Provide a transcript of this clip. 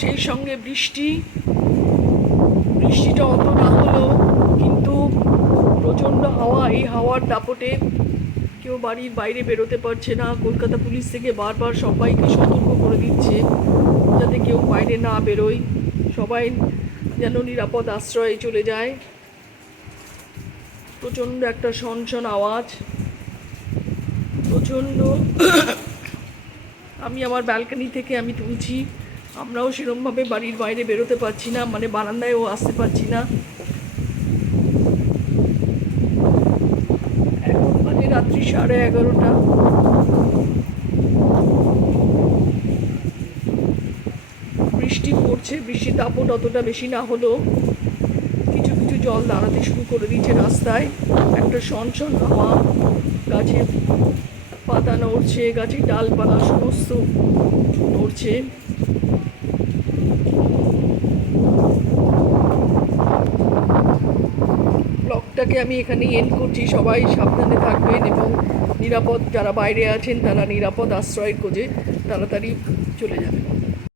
সেই সঙ্গে বৃষ্টিটা অত না হলেও কিন্তু প্রচণ্ড হাওয়া। এই হাওয়ার দাপটে কেউ বাড়ির বাইরে বেরোতে পারছে না। কলকাতা পুলিশ থেকে বারবার সবাইকে সতর্ক করে দিচ্ছে যাতে কেউ বাইরে না বেরোয়, সবাই যেন নিরাপদ আশ্রয়ে চলে যায়। প্রচণ্ড একটা শনশন আওয়াজ, প্রচণ্ড। আমি আমার ব্যালকনি থেকে আমি তুলছি। আমরাও সেরকমভাবে বাড়ির বাইরে বেরোতে পারছি না, মানে বারান্দায়ও আসতে পারছি না। এখন মানে রাত্রি 11:30। বৃষ্টি পড়ছে, বৃষ্টির দাপট অতটা বেশি না হলেও কিছু কিছু জল দাঁড়াতে শুরু করে দিয়েছে রাস্তায়। একটা শনশন হাওয়া, গাছের পাতা নড়ছে, গাছের ডালপালা সমস্ত নড়ছে। ব্লগটাকে আমি এখানেই এন্ড করছি। সবাই সাবধানে থাকবেন এবং নিরাপদ, যারা বাইরে আছেন তারা নিরাপদ আশ্রয়ের খোঁজে তাড়াতাড়ি চলে যাবেন।